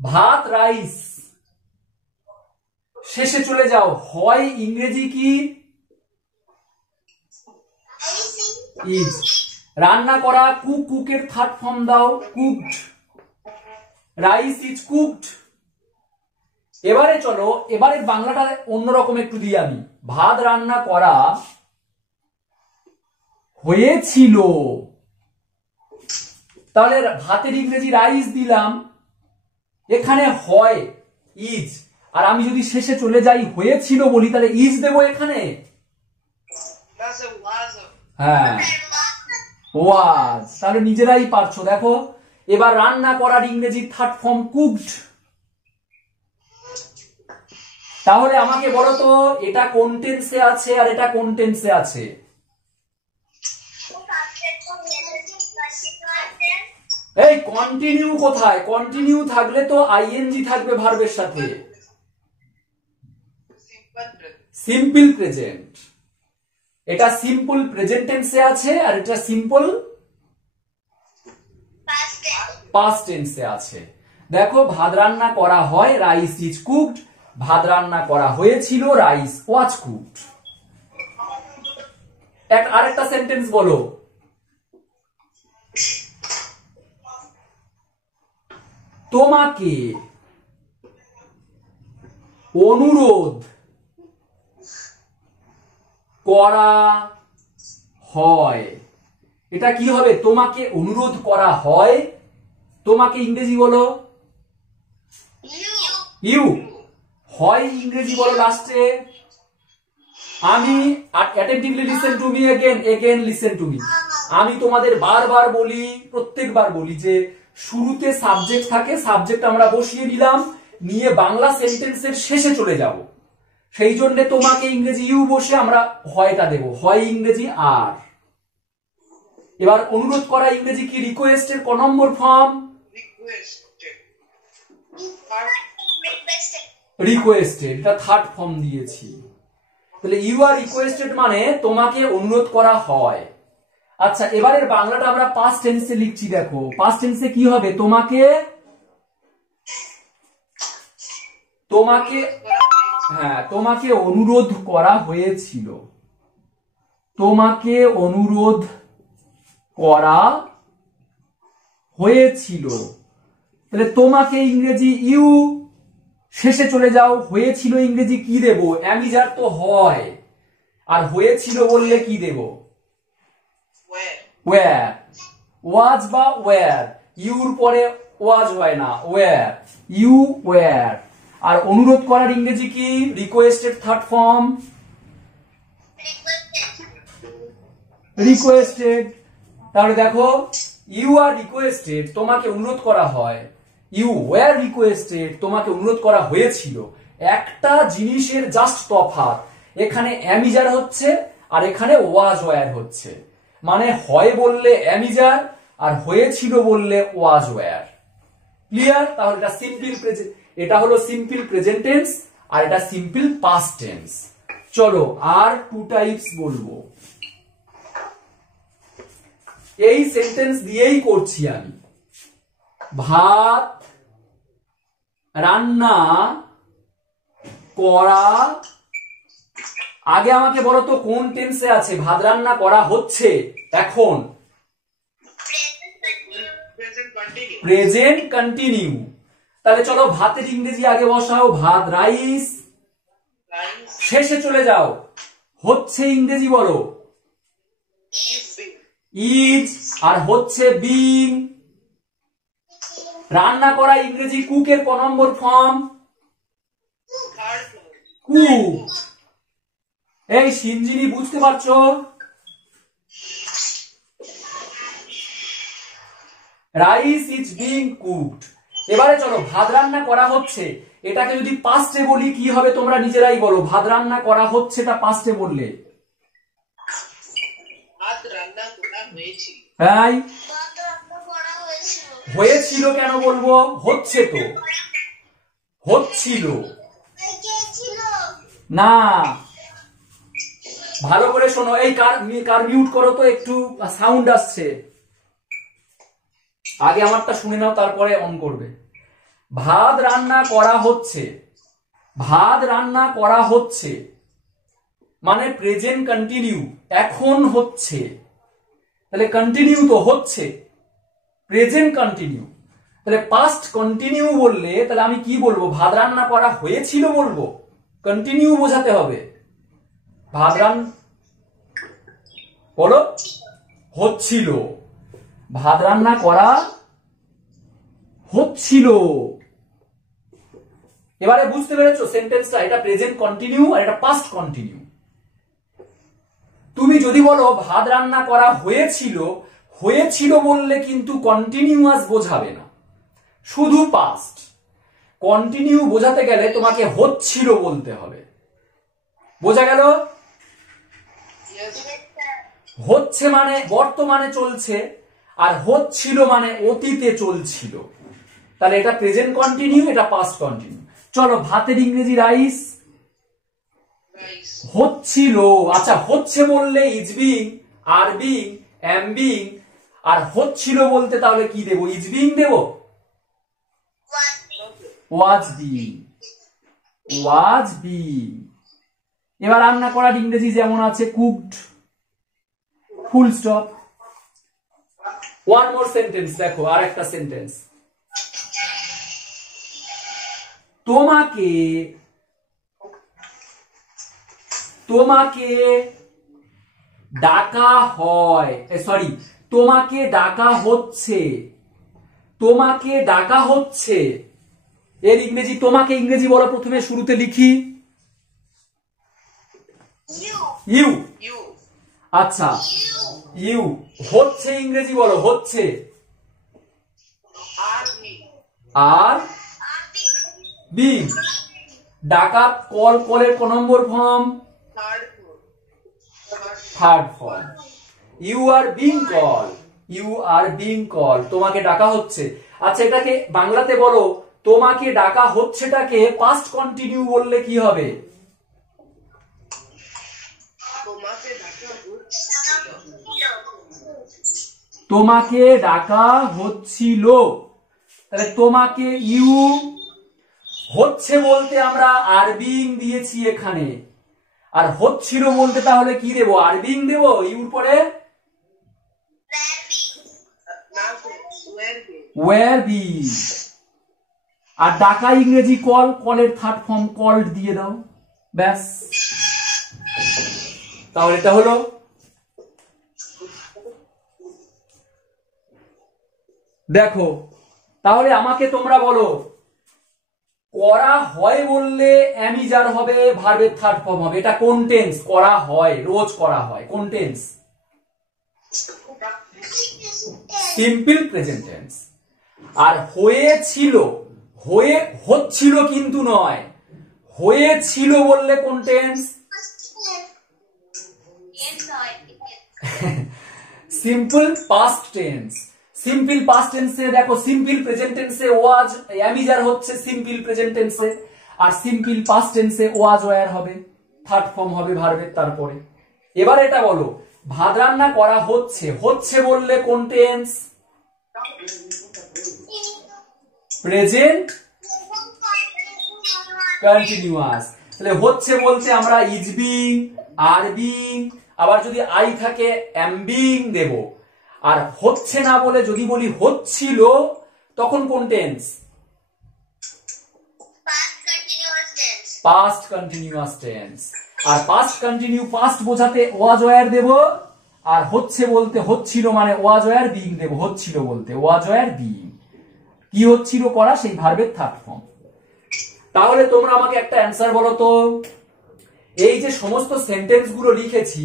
ভাত রাইস, শেষে চলে যাও, হয় ইংরেজি কি? ইজ। রান্না করা, কুক, কুকের থার্ড ফর্ম দাও, কুকড। Rice is cooked. এবারে চলো, এবারে বাংলাটা অন্যরকম একটু দিই আমি। ভাত রান্না করা হয়েছিল, তাহলে ভাতের ইংরেজি রাইস দিলাম, এখানে হয় ইজ, আর আমি যদি শেষে চলে যাই হয়েছিল বলি তাহলে ইজ দেবো এখানে? হ্যাঁ, ওয়াজ। তাহলে নিজেরাই পারছো, দেখো। এবার রান্না করার ইংরেজি থার্ড ফর্ম কুকড। তাহলে আমাকে বলো তো এটা কোন টেন্সে আছে আর এটা কোন টেন্সে আছে? এই কন্টিনিউ কোথায়? কন্টিনিউ থাকলে তো আইএনজি থাকবে ভার্বের সাথে। সিম্পল প্রেজেন্ট, এটা সিম্পল প্রেজেন্ট টেন্সে আছে আর এটা সিম্পল পাস্ট টেন্সে আছে। দেখো, ভাত রান্না করা হয়, রাইস ইজ কুকড। ভাত রান্না করা হয়েছিল, রাইস ওয়াজ কুকড। আরেকটা সেন্টেন্স বলো। তোমাকে অনুরোধ করা হয়, এটা কি হবে? তোমাকে অনুরোধ করা হয়, তোমাকে ইংরেজি বলো ইউ, হয় ইংরেজি বলো লাস্টে। আমি attentively listen to me, again listen to me. আমি তোমাদের বারবার বলি, প্রত্যেকবার বলি যে শুরুতে সাবজেক্ট থাকে, সাবজেক্ট আমরা বসিয়ে নিলাম, নিয়ে বাংলা সেন্টেন্সের শেষে চলে যাব। সেই জন্য তোমাকে ইংরেজি ইউ বসে আমরা হয়টা দেব, হয় ইংরেজি আর। এবার অনুরোধ করা ইংরেজি কি? রিকোয়েস্টের ক নম্বর ফর্ম? রিকোয়েস্টেড, এটা থার্ড ফর্ম দিয়েছি। তাহলে ইউ আর রিকোয়েস্টেড মানে তোমাকে অনুরোধ করা হয়। আচ্ছা, এবারের বাংলাটা আমরা পাস্ট টেন্সে লিখছি। দেখো পাস্ট টেন্সে কি হবে? তোমাকে তোমাকে অনুরোধ করা হয়েছিল, তোমাকে অনুরোধ করা হয়েছিল। তাহলে তোমাকে ইংরেজি ইউ, শেষে চলে যাও, হয়েছিল ইংরেজি কি দেব? অ্যামিজার তো হয়, আর হয়েছিল বললে কি দেব? ওয়্যার। ওয়াজ বা ওয়্যার, ইউর পরে ওয়াজ হয় না, ওয়্যার, ইউ ওয়্যার। আর অনুরোধ করার ইংরেজি কি? Requested third form requested. তাহলে দেখো, ইউ আর রিকোয়েস্টেড, তোমাকে অনুরোধ করা হয়। ইউ ওয়্যার রিকোয়েস্টেড, তোমাকে অনুরোধ করা হয়েছিল। একটা জিনিসের জাস্ট তফাৎ, এখানে অ্যামিজার হচ্ছে আর এখানে ওয়াজ ওয়্যার হচ্ছে। মানে হয় বললে অ্যামিজার আর হয়েছিল বললে ওয়াজ ওয়্যার। ক্লিয়ার? তাহলে এটা সিম্পল প্রেজেন্ট, এটা হলো সিম্পল প্রেজেন্ট টেন্স আর এটা সিম্পল পাস্ট টেন্স। চলো আর টু টাইপস বলবো, এই সেন্টেন্স দিয়েই করছি আমি। ভাত রান্না করা, আগে আমাকে বলো তো কোন টেন্সে আছে? ভাত রান্না করা হচ্ছে এখন, প্রেজেন্ট কন্টিনিউ। তাহলে চলো ভাতের ইংরেজি আগে বসাও, ভাত রাইস, শেষে চলে যাও, হচ্ছে ইংরেজি বলো ইজ, আর হচ্ছে বিং। রান্না করা ইংরেজি কুকের ক নম্বর ফর্ম? কুক। এই সিনজিনি বুঝতে পারছো? Rice is being cooked. এবারে চলো, ভাত রান্না করা হচ্ছে, এটাকে যদি পাস্টে বলি কি হবে তোমরা নিজেরাই বলো। ভাত রান্না করা হচ্ছে, এটা পাস্টে বললে তাই হয়েছিল, কেন বলবো? হচ্ছে তো, হচ্ছিল না। ভালো করে শোনো, এই কার মিউট করো তো, একটু সাউন্ড আসছে। আগে আমারটা শুনে নাও, তারপরে অন করবে। ভাত রান্না করা হচ্ছে, ভাত রান্না করা হচ্ছে মানে প্রেজেন্ট কন্টিনিউ, এখন হচ্ছে, তাহলে কন্টিনিউ তো হচ্ছে, প্রেজেন্ট কন্টিনিউ। তাহলে পাস্ট কন্টিনিউ বললে তাহলে আমি কি বলবো? ভাত রান্না করা হয়েছিল বলবো, কন্টিনিউ বোঝাতে হবে। ভাত রান্না বলো হচ্ছিল, ভাত রান্না করা হচ্ছিল। এবারে বুঝতে পেরেছো সেন্টেন্সটা? এটা প্রেজেন্ট কন্টিনিউ আর এটা পাস্ট কন্টিনিউ। তুমি যদি বলো ভাত রান্না করা হয়েছিল, হয়েছিল বললে কিন্তু কন্টিনিউয়াস বোঝাবে না, শুধু পাস্ট। কন্টিনিউ বোঝাতে গেলে তোমাকে হচ্ছিল বলতে হবে। বোঝা গেল? হচ্ছে মানে বর্তমানে চলছে, আর হচ্ছিল মানে অতীতে চলছিল। তাহলে এটা প্রেজেন্ট কন্টিনিউ, এটা পাস্ট কন্টিনিউ। চলো ভাতের ইংরেজি রাইস, হচ্ছিল। আচ্ছা হচ্ছে বললে is being, are being, am being, আর হচ্ছিল বলতে তাহলে কি দেব? ইজ বিং দেব, ওয়াজ বিং, ওয়াজ বিং। এবার রান্না করার ইংরেজি যেমন আছে cooked, full stop. One more sentence, দেখো আর একটা সেন্টেন্স। তোমাকে, তোমাকে ডাকা হয়, সরি তোমাকে ডাকা হচ্ছে, তোমাকে ডাকা হচ্ছে। এর ইংরেজি, তোমাকে ইংরেজি বলো প্রথমে, শুরুতে লিখি ইউ। আচ্ছা ইউ। হচ্ছে ইংরেজি বলো, হচ্ছে আর বিং। ডাকা কল, কলের ক নম্বর form? Third form. You are being call, you are being call, তোমাকে ডাকা হচ্ছে। আচ্ছা এটাকে বাংলাতে বলো, তোমাকে ডাকা হচ্ছেটাকে পাস্ট কন্টিনিউ বললে কি হবে? তোমাকে ডাকা হচ্ছিল। তাহলে তোমাকে ইউ, হচ্ছে বলতে আমরা আর বিং দিয়েছি এখানে, আর হচ্ছিল বলতে তাহলে কি দেব? আর বিং দেব ইউর পরে, ওয়্যার বিং। আর ডাকা ইংরেজি কল, কলের থার্ড ফর্ম কল্ড দিয়ে দাও, ব্যাস। তাহলে এটা হলো। দেখো তাহলে আমাকে তোমরা বলো, করা হয় বললে অ্যামিজার হবে, ভার্বের থার্ড ফর্ম হবে। এটা কোন টেন্স? করা হয়, রোজ করা হয়। কোন টেন্স? Simple present tense. আর হয়েছিল, হয়ে হচ্ছিল কিন্তু নয়, হয়েছিল বললে কোন tense? Simple past tense. Simple past টেন্সে দেখো, সিম্পল প্রেজেন্ট টেন্সে ওয়াজ অ্যামিজার হচ্ছে সিম্পল প্রেজেন্ট টেন্সে, আর সিম্পল পাস্ট টেন্সে ওয়াজ ওয়্যার হবে, থার্ড ফর্ম হবে ভার্বের তারপরে। এবার এটা বলো, ভাত রান্না করা হচ্ছে, হচ্ছে বললে কোন টেন্স? Present continuous. তাহলে হচ্ছে বলতে আমরা ইজ বিং, আর বিং, আবার যদি আই থাকে এম বিং দেব। আর হচ্ছে না বলে যদি বলি হচ্ছিল, তখন কোন টেন্স? Past continuous tense. আর পাস্ট কন্টিনিউ, পাস্ট বোঝাতে ওয়াজ ওয়্যার দেব, আর হচ্ছে বলতে হচ্ছিল মানে ওয়াজ ওয়্যার বিং দেব। হচ্ছিল বলতে ওয়াজ ওয়্যার বিং, কি হচ্ছিল করা, সেই ভার্বের থার্ড ফর্ম। তাহলে তোমরা আমাকে একটা অ্যান্সার বলো তো, এই যে সমস্ত সেন্টেন্স গুলো লিখেছি,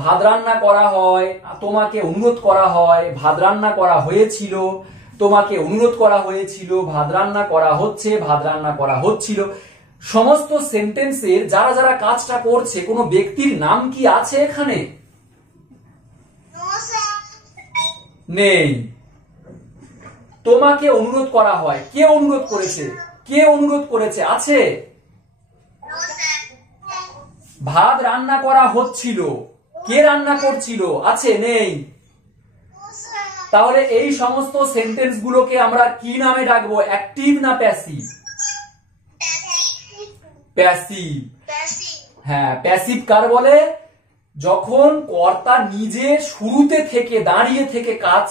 ভাত রান্না করা হয়, তোমাকে অনুরোধ করা হয়, ভাত রান্না করা হয়েছিল, তোমাকে অনুরোধ করা হয়েছিল, ভাত রান্না করা হচ্ছে, ভাত রান্না করা হচ্ছিল, সমস্ত সেন্টেন্সের যারা যারা কাজটা করছে কোনো ব্যক্তির নাম কি আছে এখানে? নেই। তোমাকে অনুরোধ করা হয়, কে অনুরোধ করেছে? কে অনুরোধ করেছে? আছে? ভাত রান্না করা হচ্ছিল, কে রান্না করছিল? আছে? নেই। তাহলে এই সমস্ত সেন্টেন্স গুলোকে আমরা কি নামে ডাকবো, অ্যাক্টিভ না প্যাসিভ? প্যাসিভ। হ্যাঁ, প্যাসিভ কার বলে? যখন কর্তা নিজে শুরুতে থেকে দাঁড়িয়ে থেকে কাজ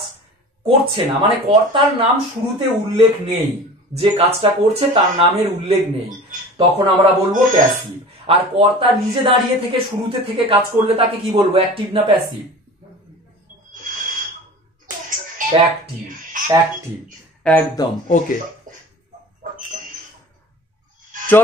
করছে না, মানে কর্তার নাম শুরুতে উল্লেখ নেই, যে কাজটা করছে তার নামের উল্লেখ নেই, তখন আমরা বলবো প্যাসিভ। আর কর্তা নিজে দাঁড়িয়ে থেকে শুরুতে থেকে কাজ করলে তাকে কি বলবো, অ্যাক্টিভ না প্যাসিভ? অ্যাক্টিভ। অ্যাক্টিভ, একদম ওকে।